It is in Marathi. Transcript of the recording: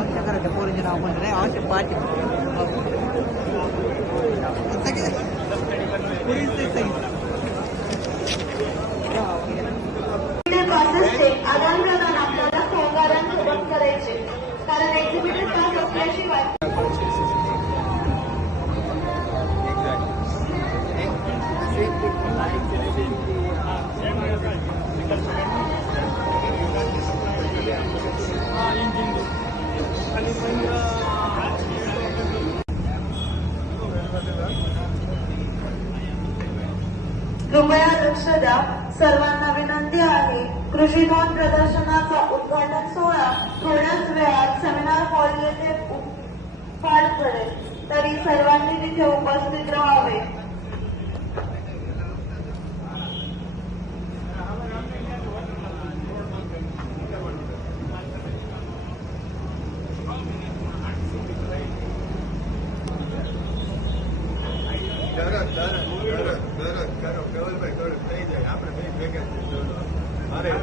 आमच्या घराच्या पोरीचे नाव म्हणलं नाही अवश्य पाठी आदान प्रदान आपल्याला सहकार्यांसोबत करायचे कारण एक्झिबिटर तास असल्याशिवाय कृपया लक्ष द्या. सर्वांना विनंती आहे. कृषी धोरण प्रदर्शनाचा उद्घाटन सोहळा थोड्याच वेळात सेमिनार हॉल येथे पार पडेल. तरी सर्वांनी तिथे उपस्थित राहावे. Claro,